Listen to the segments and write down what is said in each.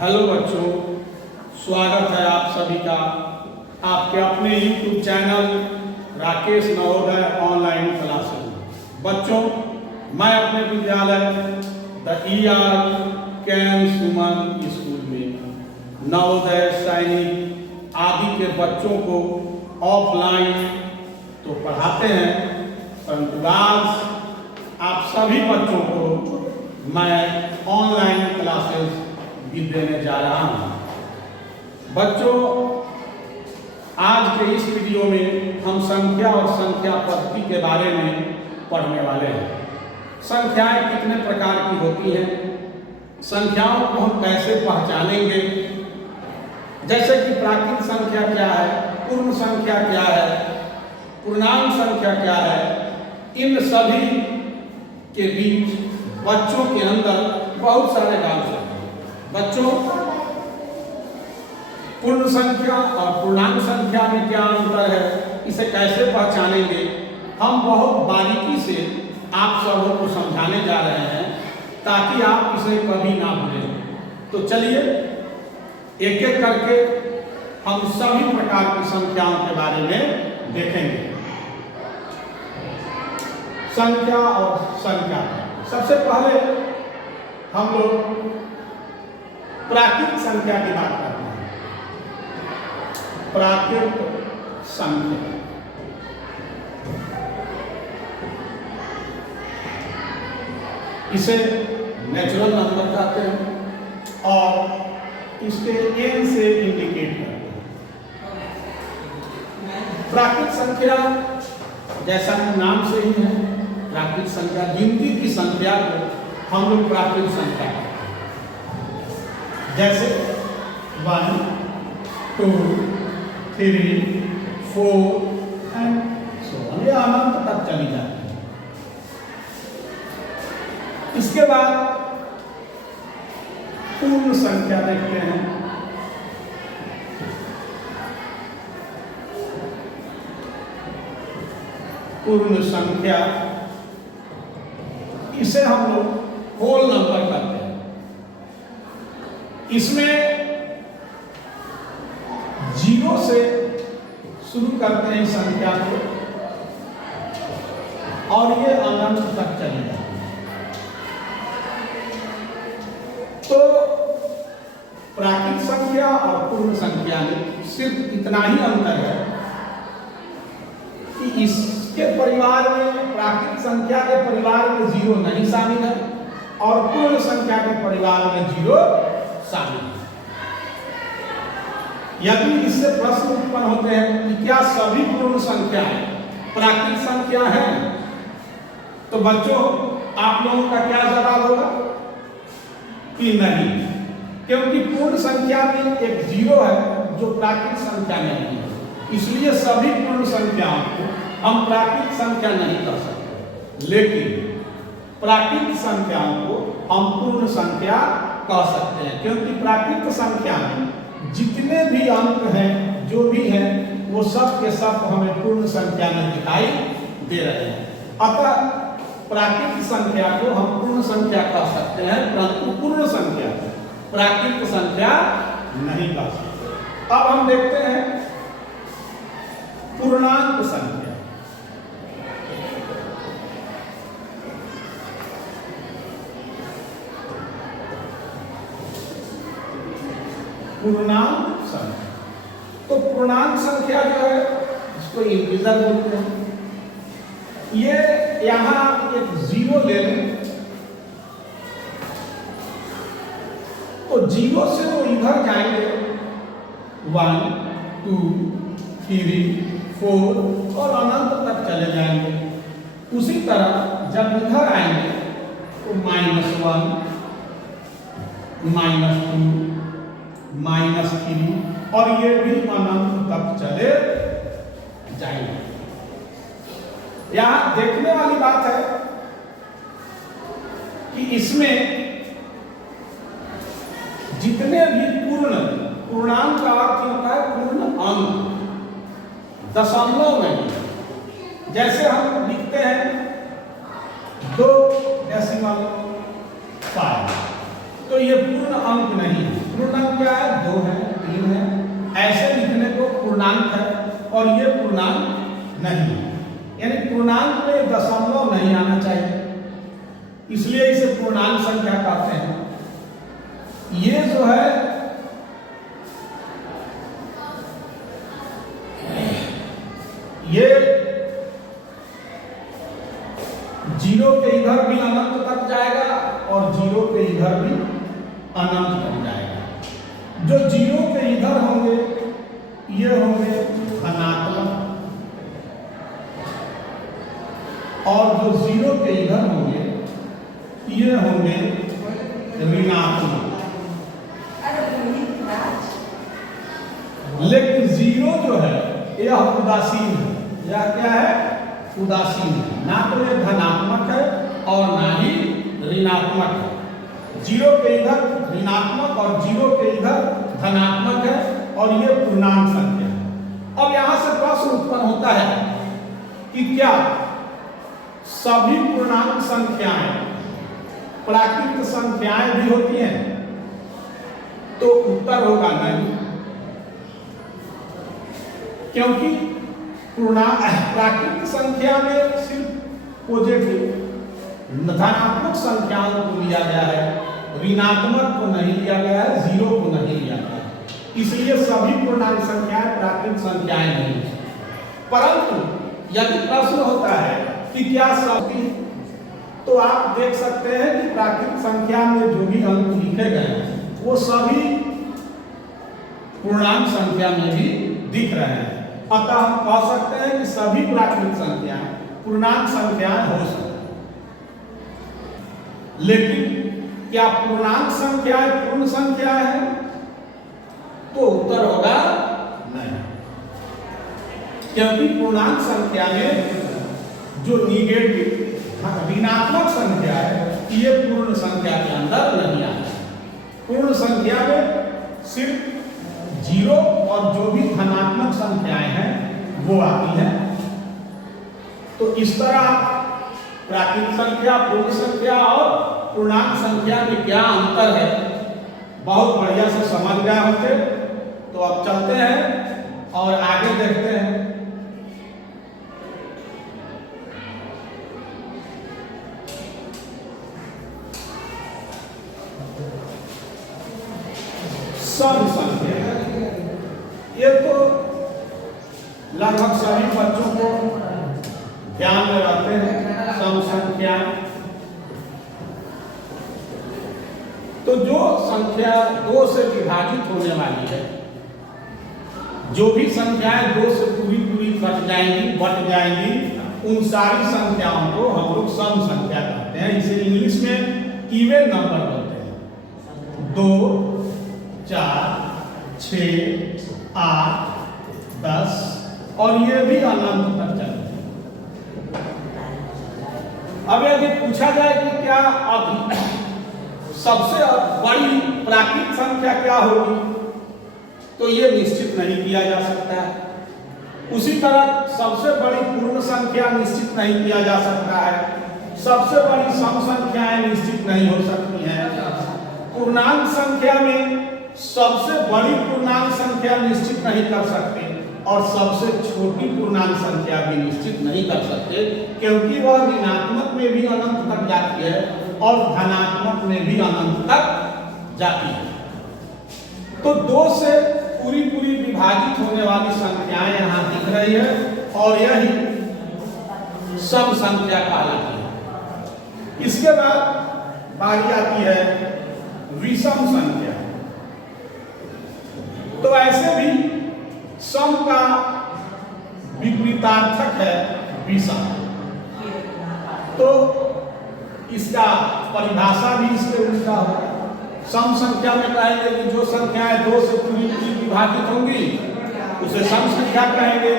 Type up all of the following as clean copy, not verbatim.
Hello बच्चों, स्वागत है आप सभी का आपके अपने YouTube channel Rakesh Navodaya online classes में। बच्चों, मैं अपने विद्यालय the ER can Suman school में नवोदय सैनिक आदि के बच्चों को ऑफलाइन तो पढ़ाते हैं, परंतु आज आप सभी बच्चों को मैं ऑनलाइन क्लासेस भी देने जा रहा हूँ। बच्चों, आज के इस वीडियो में हम संख्या और संख्या पद्धति के बारे में पढ़ने वाले हैं। संख्याएं कितने प्रकार की होती हैं, संख्याओं को हम कैसे पहचानेंगे, जैसे कि प्राकृत संख्या क्या है, पूर्ण संख्या क्या है, पूर्णांक संख्या क्या है। इन सभी के बीच बच्चों के अंदर बहुत सारे डाउट्स हैं। बच्चों, पूर्ण संख्या और पूर्णांक संख्या में क्या अंतर है, इसे कैसे पहचानेंगे, हम बहुत बारीकी से आप सबों को समझाने जा रहे हैं ताकि आप इसे कभी ना भूलें। तो चलिए एक एक करके हम सभी प्रकार की संख्याओं के बारे में देखेंगे। संख्या और संख्या, सबसे पहले हम लोग प्राकृत संख्या की बात करते हैं। प्राकृत संख्या इसे नेचुरल नंबर कहते हैं और इसके n से इंडिकेट करते हैं। प्राकृत संख्या जैसा कि नाम से ही है, प्राकृत संख्या गिनती की संख्या को हम लोग प्राकृत संख्या कहते हैं। जैसे 1, 2, 3, 4 एंड सो ऑन, ये अनंत तक चली जाती है। इसके बाद पूर्ण संख्या देखते हैं। पूर्ण संख्या इसे हम लोग होल नंबर कहते हैं। इसमें 0 से शुरू करते हैं संख्या को और ये अनंत तक चली जाती है। तो प्राकृत संख्या और पूर्ण संख्या में सिर्फ इतना ही अंतर है कि इसके परिवार में, प्राकृत संख्या के परिवार में 0 नहीं शामिल है और पूर्ण संख्या के परिवार में 0 शामिल है। यदि इससे प्रश्न उत्पन्न होते हैं कि क्या सभी पूर्ण संख्याएं प्राकृत संख्या हैं, तो बच्चों आप लोगों का क्या जवाब होगा कि नहीं, क्योंकि पूर्ण संख्या में एक 0 है जो प्राकृत संख्या नहीं है, इसलिए सभी पूर्ण संख्याओं को हम प्राकृत संख्या नहीं कर सकते, लेकिन प्राकृत संख्याओं को हम पूर्ण संख्या कह सकते हैं, क्योंकि प्राकृत संख्या में जितने भी अंक हैं, जो भी हैं, वो सब के सब हमें पूर्ण संख्या में दिखाई दे रहे हैं। अतः प्राकृत संख्या को हम पूर्ण संख्या कह सकते हैं, परंतु पूर्ण संख्या प्राकृत संख्या नहीं कह सकते। अब हम देखते हैं पूर्णांक संख्या। पूर्णांक संख्या, तो पूर्णांक संख्या जो है इसको इंटीजर बोलते हैं। ये यहां एक 0 ले लें तो 0 से वो इधर जाएंगे 1, 2, 3, 4 और अनंत तक चले जाएंगे। उसी तरह जब इधर आएंगे तो -1, -2, -3 और ये भी अनंत तक चले जाएंगे। यहां देखने वाली बात है कि इसमें जितने भी पूर्णांक का अर्थ होता है पूर्ण अंक, दशमलव नहीं। जैसे हम लिखते हैं 2.5, तो ये पूर्ण अंक नहीं है। पूर्ण पूर्णांक है और ये पूर्णांक नहीं है, यानी पूर्णांक में दशमलव नहीं आना चाहिए, इसलिए इसे पूर्णांक संख्या कहते हैं। ये जो है ये जीरो के इधर भी अनंत तक जाएगा और जीरो के इधर भी अनंत तक जाएगा। जो जीरो के इधर होंगे ये होंगे धनात्मक और जो जीरो के इधर होंगे ये होंगे ऋणात्मक। लेकिन जीरो जो है यह उदासीन है, यह क्या है? उदासीन है, ना तो ये धनात्मक है और ना ही ऋणात्मक है। जीरो के इधर ऋणात्मक और जीरो के इधर धनात्मक है और ये पूर्णांक संख्या है। अब यहां से प्रश्न उत्पन्न होता है कि क्या सभी पूर्णांक संख्याएं प्राकृत संख्याएं भी होती हैं? तो उत्तर होगा नहीं, क्योंकि प्राकृत संख्या में सिर्फ पॉजिटिव धनात्मक संख्याओं को लिया गया है, ऋणात्मक को नहीं लिया गया है, जीरो को नहीं लिया गया है। इसलिए सभी पूर्णांक संख्याएं प्राकृत संख्याएं नहीं है। परंतु यदि प्रश्न होता है कि क्या सभी, तो आप देख सकते हैं कि प्राकृत संख्या में जो भी अंक लिखे गए हैं वो सभी पूर्णांक संख्या में भी दिख रहे हैं। अतः हम कह सकते हैं कि सभी प्राकृत संख्याएं पूर्णांक संख्याएं हो सकती हैं। लेकिन क्या पूर्णांक संख्याएं पूर्ण संख्या है? तो उत्तर होगा नहीं, क्योंकि पूर्णांक संख्या में जो निगेटिव ऋणात्मक संख्या है ये पूर्ण संख्या के अंदर नहीं आता। पूर्ण संख्या में सिर्फ जीरो और जो भी धनात्मक संख्याएं हैं वो आती हैं। तो इस तरह प्राकृत संख्या, पूर्ण संख्या और पूर्णांक संख्या में क्या अंतर है बहुत बढ़िया से समझ गए होंगे। तो अब चलते हैं और आगे देखते हैं। सम संख्या, ये तो लगभग सभी बच्चों को ध्यान में रखते हैं। सम संख्या तो जो संख्या दो से विभाजित होने वाली है, जो भी संख्याएं दो से पूरी पूरी कट जाएंगी, बट जाएंगी, उन सारी संख्याओं को हम लोग सम संख्या कहते हैं। इसे इंग्लिश में इवन नंबर बोलते हैं। 2, 4, 6, 8, 10 और ये भी अनंत तक चलते हैं। अब यदि पूछा जाए कि क्या अभी सबसे बड़ी प्राकृत संख्या क्या होगी, तो ये निश्चित नहीं किया जा सकता है। उसी तरह सबसे बड़ी पूर्ण संख्या निश्चित नहीं किया जा सकता है। सबसे बड़ी सम संख्याएं निश्चित नहीं हो सकती हैं। पूर्णांक संख्या में सबसे बड़ी पूर्णांक संख्या निश्चित नहीं कर सकते और सबसे छोटी पूर्णांक संख्या भी निश्चित नहीं कर सकते, क्योंकि वह ऋणात्मक में भी अनंत तक जाती है और धनात्मक में भी अनंत तक जाती है। तो दो से पूरी पूरी विभाजित होने वाली संख्याएं यहां दिख रही है और यही सम संख्या कहलाती है। इसके बाद बारी आती है विषम संख्या। तो ऐसे भी सम का विपरीतार्थक है विषम। तो इसका परिभाषा भी इसके उल्टा होगा। सम संख्या में कहेंगे कि जो संख्याएं दो से पूरी पूरी विभाजित होंगी उसे सम संख्या कहेंगे,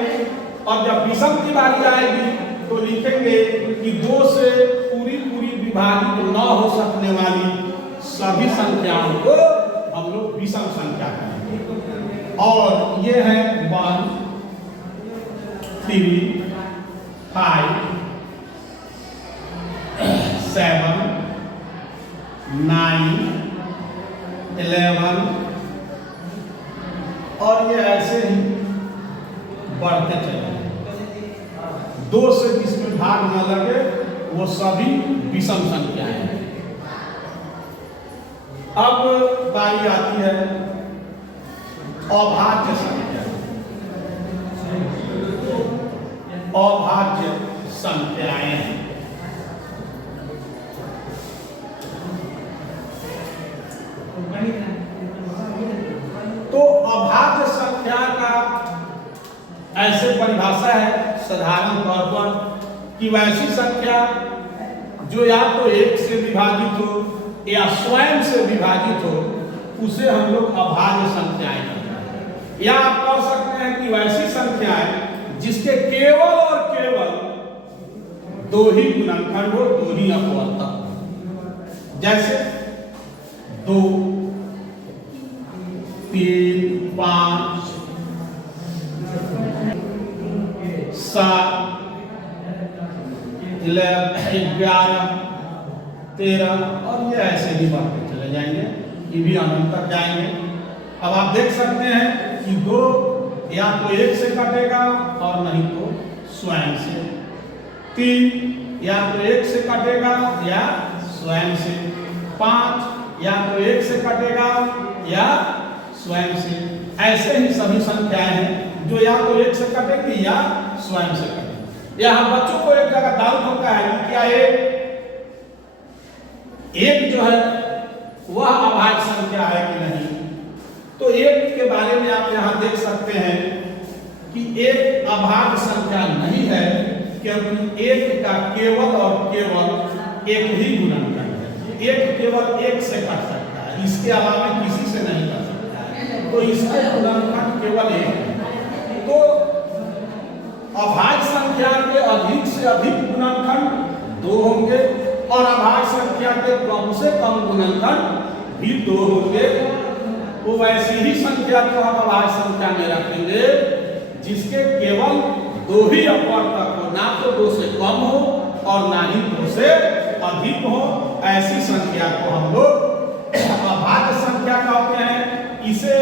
और जब विषम की बारी आएगी तो लिखेंगे कि दो से पूरी पूरी विभाजित न हो सकने वाली सभी संख्याओं को हम लोग विषम संख्या कहेंगे। और ये है 1, 3, 5, 7, 9, 11 और ये ऐसे ही बढ़ते चले जाएंगे। 2 से जिसमें भाग न लगे वो सभी विषम संख्याएं हैं। अब बारी आती है अभाज्य संख्या। अभाज्य संख्याएं, तो अभाज्य संख्या का ऐसे परिभाषा है साधारण तौर पर कि वैसी संख्या जो या तो 1 से विभाजित हो या स्वयं से विभाजित हो उसे हम लोग अभाज्य संख्याएं कहते हैं। या आप कह सकते हैं कि वैसी संख्याएं जिसके केवल और केवल 2 ही गुणनखंड हो, 2 ही अपवर्तक, जैसे 2, 3, 5, 7, 11, 13 और ये ऐसे ही बढ़ते चले जाएंगे, ये भी अनंत तक जाएंगे। अब आप देख सकते हैं कि 2 या तो 1 से कटेगा और नहीं तो स्वयं से, 3 या तो 1 से कटेगा या स्वयं से, 5 या तो 1 से कटेगा या स्वयं से। ऐसे ही सभी संख्याएं हैं जो या तो 1 से कटेगी या स्वयं से कटेगी। यहाँ बच्चों को एक जगह डाउट होता है कि क्या एक जो है वह अभाज्य संख्या है कि नहीं। तो 1 के बारे में आप यहाँ देख सकते हैं कि 1 अभाज्य संख्या नहीं है, क्योंकि 1 का केवल और केवल एक ही गुणनखंड है। 1 केवल 1 से कट सकता है, इसके अलावा किसी से नहीं कट सकता है, तो इसका गुणनखंड केवल 1 है। तो अभाज्य संख्या के अधिक से अधिक गुणनखंड 2 होंगे और अभाज्य संख्या के कम से कम गुणनखंड भी 2 होंगे। वो वैसी ही संख्या को हम अभाज्य संख्या में रखेंगे जिसके केवल 2 ही अपवर्तक हो, ना तो 2 से कम हो और ना ही 2 से अधिक हो। ऐसी संख्या को हम लोग अभाज्य संख्या कहते हैं। इसे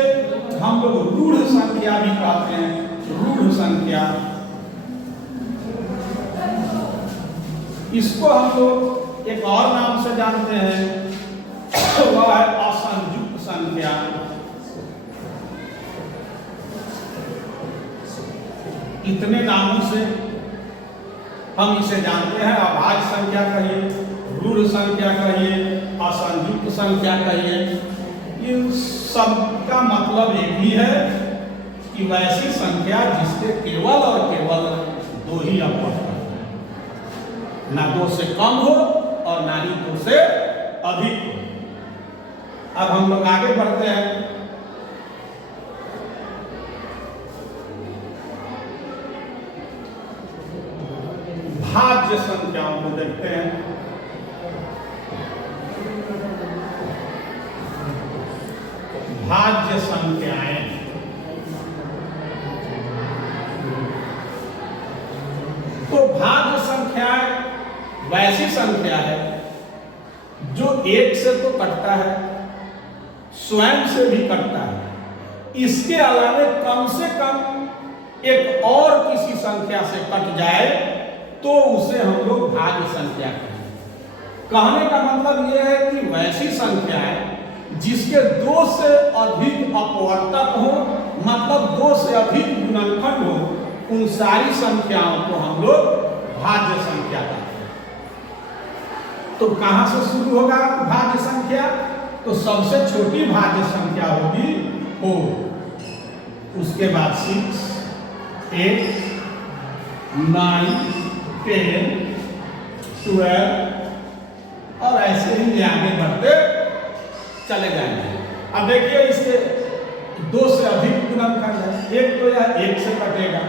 हम लोग रूढ़ संख्या भी कहते हैं, रूढ़ संख्या। इसको हम लोग एक और नाम से जानते हैं, वह है असंयुक्त संख्या। इतने नामों से हम इसे जानते हैं। अभाज्य संख्या कहिए, रूढ़ संख्या कहिए, असंयुक्त संख्या कहिए, इन सब का मतलब एक ही है कि वैसी संख्या जिसके केवल और केवल 2 ही अपवर्तक, ना 2 से कम हो और ना ही 2 से अधिक हो। अब हम लोग आगे बढ़ते हैं। भाज्य संख्याओं को देखते हैं। भाज्य संख्याएं, तो भाज्य संख्याएं वैसी संख्या है जो 1 से तो कटता है, स्वयं से भी कटता है, इसके अलावा कम से कम एक और किसी संख्या से कट जाए तो उसे हम लोग भाज्य संख्या कहेंगे। कहने का मतलब यह है कि वैसी संख्याएं जिसके 2 से अधिक अपवर्तक हो, मतलब 2 से अधिक गुणनखंड हो, उन सारी संख्याओं को हम लोग भाज्य संख्या कहते हैं। तो कहां से शुरू होगा भाज्य संख्या? तो सबसे छोटी भाज्य संख्या होगी 4, उसके बाद 6, 8, 9, 10, 12 और ऐसे ही आगे बढ़ते चले जाएंगे। अब देखिए इसके 2 से अधिक गुणनखंड है। एक तो यह 1 से कटेगा,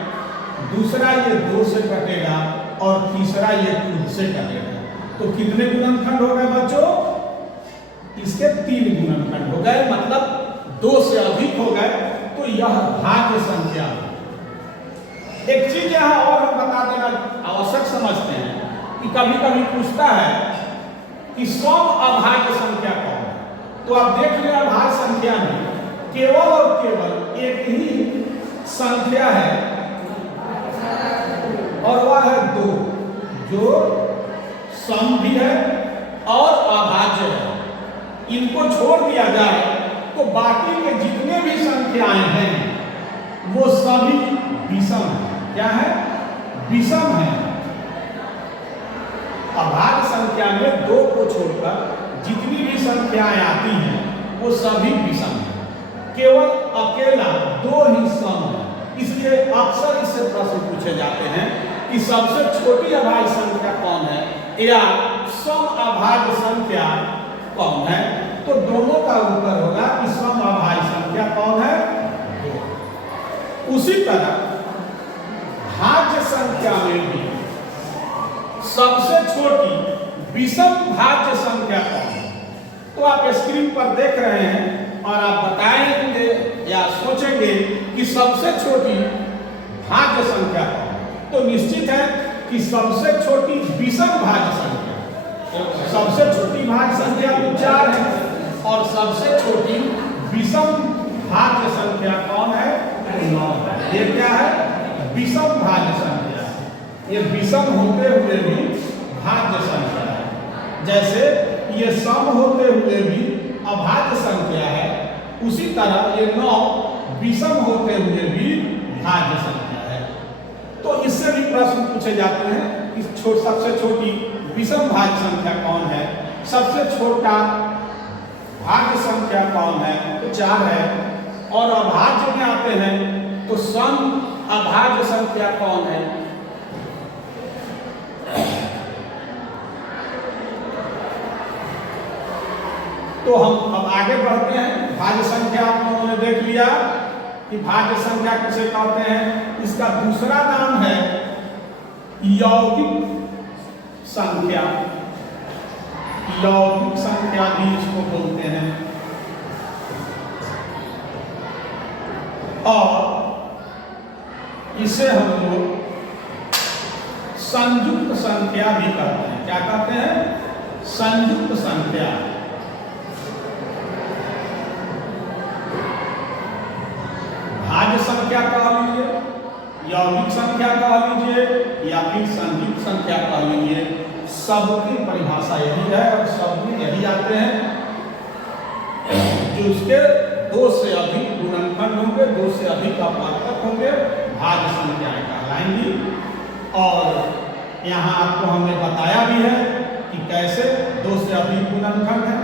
दूसरा ये 2 से कटेगा और तीसरा ये 3 से कटेगा। तो कितने गुणनखंड हो गए बच्चों? इसके 3 गुणनखंड हो गए, मतलब 2 से अधिक हो गए, तो यह भाज्य संख्या है। एक चीज यहां और हम बता देना आवश्यक समझते हैं कि कभी कभी पूछता है कि सम अभाज्य संख्या कौन है। तो आप देख लें अभाज्य संख्या में केवल और केवल एक ही संख्या है और वह है 2, जो सम भी है और अभाज्य है। इनको छोड़ दिया जाए तो बाकी के जितने भी संख्याएं हैं वो सभी विषम है। क्या है? विषम है। अभाज्य संख्या में 2 को छोड़कर जितनी भी संख्याएं आती हैं वो सभी विषम है। केवल अकेला 2 ही सम है। इसलिए अक्सर इससे प्रश्न पूछे जाते हैं कि सबसे छोटी अभाज्य संख्या कौन है या सम अभाज्य संख्या कौन है। तो दोनों का उत्तर होगा कि सम अभाज्य संख्या कौन है? 2। उसी तरह भाज्य संख्या में भी सबसे छोटी विषम भाज्य संख्या कौन है? तो आप स्क्रीन पर देख रहे हैं और आप बताएंगे या सोचेंगे कि सबसे छोटी भाज्य संख्या कौन है। तो निश्चित है कि सबसे छोटी विषम भाज्य संख्या, सबसे छोटी भाज्य संख्या तो 4 है और सबसे छोटी विषम भाज्य संख्या कौन है? 9 है। ये क्या है? विषम भाज्य संख्या। ये विषम होते हुए भी भाज्य संख्या है। जैसे ये सम होते हुए भी अभाज्य संख्या है, उसी तरह ये 9 विषम होते हुए भी भाज्य संख्या है। तो इससे भी प्रश्न पूछे जाते हैं कि सबसे छोटी विषम भाज्य संख्या कौन है, सबसे छोटा भाज्य संख्या कौन है? तो 4 है। और अभाज्य में आते हैं तो सम अभाज्य संख्या कौन है? तो हम अब आगे बढ़ते हैं। भाज्य संख्या आप लोगों ने देख लिया कि भाज्य संख्या किसे कहते हैं। इसका दूसरा नाम है यौगिक संख्या। यौगिक संख्या भी इसको बोलते हैं। और इसे हम लोग संयुक्त संख्या भी कहते हैं। क्या कहते हैं? संयुक्त संख्या। भाज्य संख्या कह लीजिए, यौगिक संख्या कह लीजिए या फिर संयुक्त संख्या कह लीजिए, सबकी परिभाषा यही है और सब में यही आते हैं जो उसके 2 से अधिक गुणनखंड होंगे, 2 से अधिक अपवर्तक होंगे, भाज्य संख्याएं कहलाएंगी। और यहाँ आपको हमने बताया भी है कि कैसे 2 से अधिक गुणनखंड है।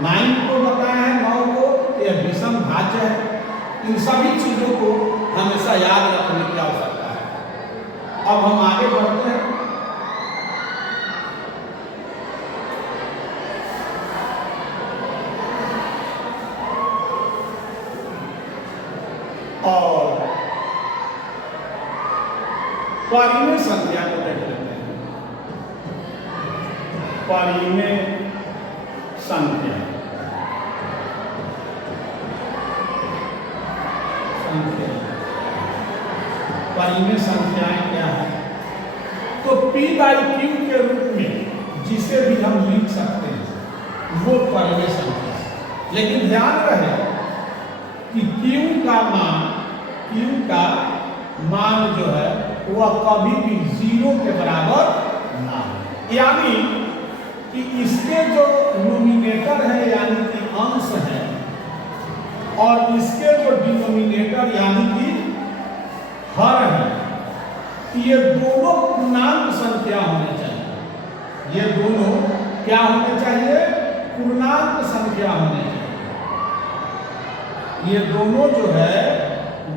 9 को बताया है, 9 को यह विषम भाज्य है। इन सभी चीजों को हमेशा याद रखने की आवश्यकता है। अब हम आगे बढ़ते हैं। और परिमेय संख्या को देख लेते हैं। परिमेय संख्या परिमेय संख्याएं क्या है? तो P/Q के रूप में जिसे भी हम लिख सकते हैं वो परिमेय संख्या है। लेकिन ध्यान रहे कि Q का मान जो है वह कभी भी 0 के बराबर ना हो। यानी कि इसके जो नोमिनेटर है यानी कि अंश है और इसके जो डिनोमिनेटर यानी कि हर है, ये दोनों पूर्णांक संख्या होने चाहिए। ये दोनों क्या होने चाहिए? पूर्णांक संख्या होने चाहिए। ये दोनों जो है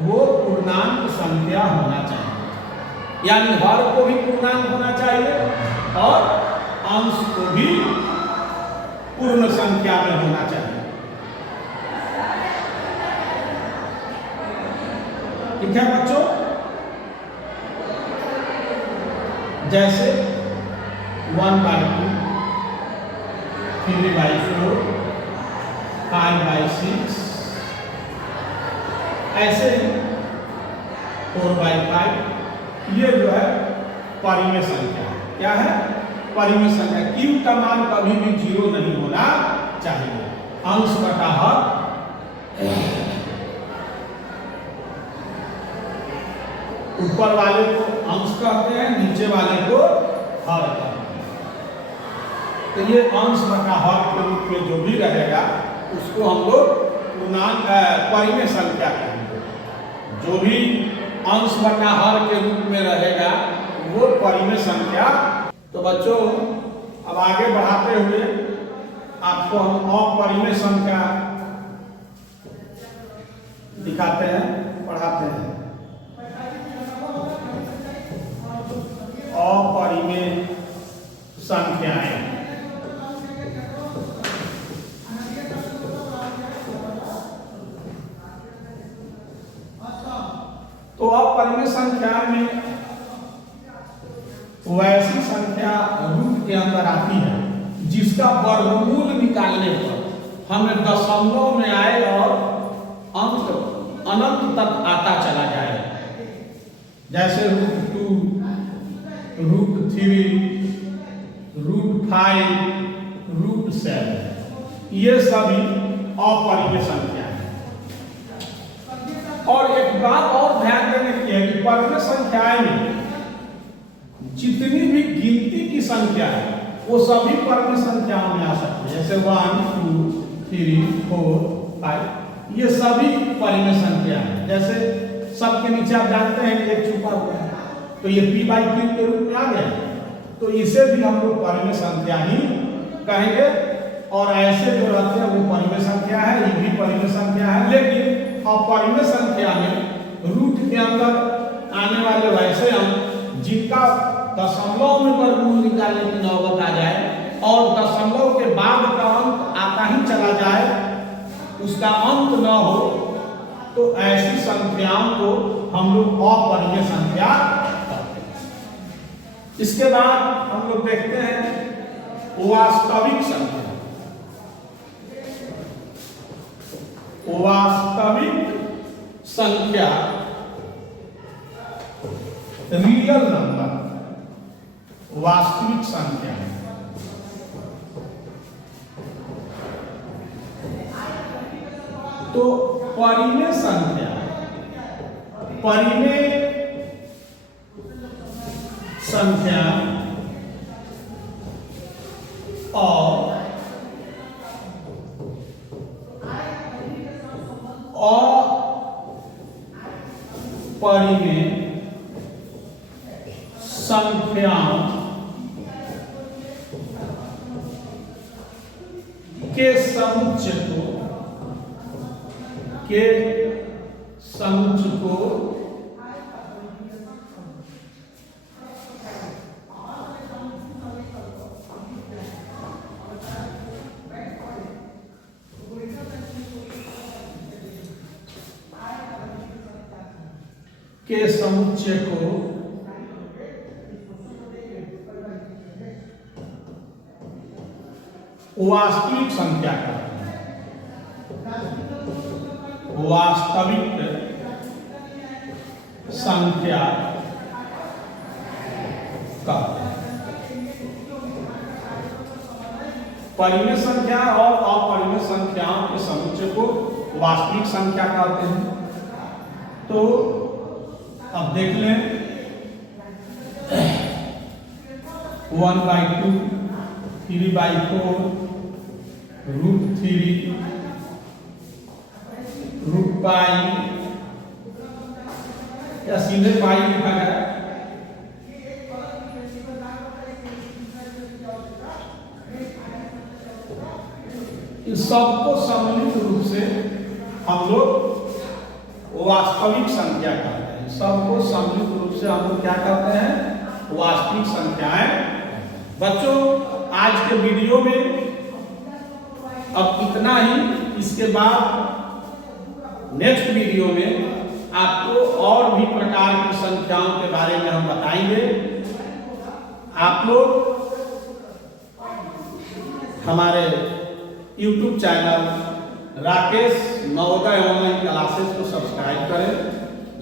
वो पूर्णांक संख्या होना चाहिए। यानी हर को भी पूर्णांक होना चाहिए और अंश को भी पूर्ण संख्या में होना चाहिए। ठीक है बच्चों? जैसे 1/2, 3/4, 5/6, ऐसे 4/5 ये जो है परिमेय संख्या है। क्या है? परिमेय संख्या। Q का मान कभी भी 0 नहीं होना चाहिए। अंश बटा हर ऊपर वाले को अंश कहते हैं, नीचे वाले को हर कहते हैं। तो ये अंश बटा हर के रूप में जो भी रहेगा उसको हम लोग पूर्णांक परिमेय संख्या कहेंगे। जो भी अंश बटा हर के रूप में रहेगा वो परिमेय संख्या। तो बच्चों अब आगे बढ़ाते हुए आपको हम अपरिमेय संख्या दिखाते हैं, पढ़ाते हैं। अपरिमेय संख्याएं। तो अपरिमेय संख्या में वैसी संख्या रूट के अंदर आती है जिसका वर्गमूल निकालने पर हमें दशमलव में आए और अंक अनंत तक आता चला जाए। जैसे √2, √3, √5, √7 ये सभी अपरिमेय संख्या है। और एक बात और ध्यान देने की है कि परिमेय संख्याएं में जितनी भी गिनती की संख्या है वो सभी परिमेय संख्याओं में आ सकती है। जैसे 1, 2, 3, 4, 5 ये सभी परिमेय संख्या है। जैसे सबके नीचे आप जानते हैं कि एक छुपा हुआ है, तो ये p/3 के रूप में आ गया, तो इसे भी हम लोग परिमेय संख्या ही कहेंगे। और ऐसे जो रहते हैं वो परिमेय संख्या है, ये भी परिमेय संख्या है। लेकिन अपरिमेय संख्या में रूट के अंदर आने वाले वैसे अंक जिनका दशमलव में वर्गमूल निकालने की नौबत आ जाए और दशमलव के बाद का अंक आता ही चला जाए, उसका अंत न हो, तो ऐसी संख्याओं को हम लोग अपरिमेय संख्या कहते हैं। इसके बाद हम लोग देखते हैं वास्तविक संख्या। वास्तविक संख्या रियल नंबर, वास्तविक संख्या है। तो परिमेय संख्या, परिमेय संख्या और अपरिमेय संख्याओं के समुच्चय को वास्तविक संख्या कहते हैं। वास्तविक संख्या कहते हैं। परिमेय संख्या और अपरिमेय संख्याओं के समुच्चय को वास्तविक संख्या कहते हैं। तो अब देख लें 1/2, 3/4, √3, √π या सीधे पाई लिखा गया। इस सबको सम्मिलित रूप से हम लोग वास्तविक संख्या कहते हैं। सबको सम्मिलित रूप से हम लोग क्या कहते हैं? वास्तविक संख्याएं। बच्चों आज के वीडियो में अब इतना ही। इसके बाद नेक्स्ट वीडियो में आपको और भी प्रकार की संख्याओं के बारे में हम बताएंगे। आप लोग हमारे YouTube channel Rakesh Navodaya online classes को सब्सक्राइब करें,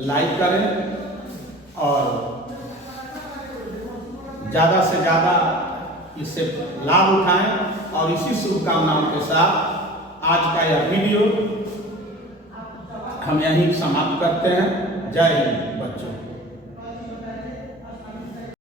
लाइक करें और ज़्यादा से ज़्यादा इससे लाभ उठाएं। और इसी शुभकामनाओं के साथ आज का यह वीडियो हम यहीं समाप्त करते हैं। जय हिंद।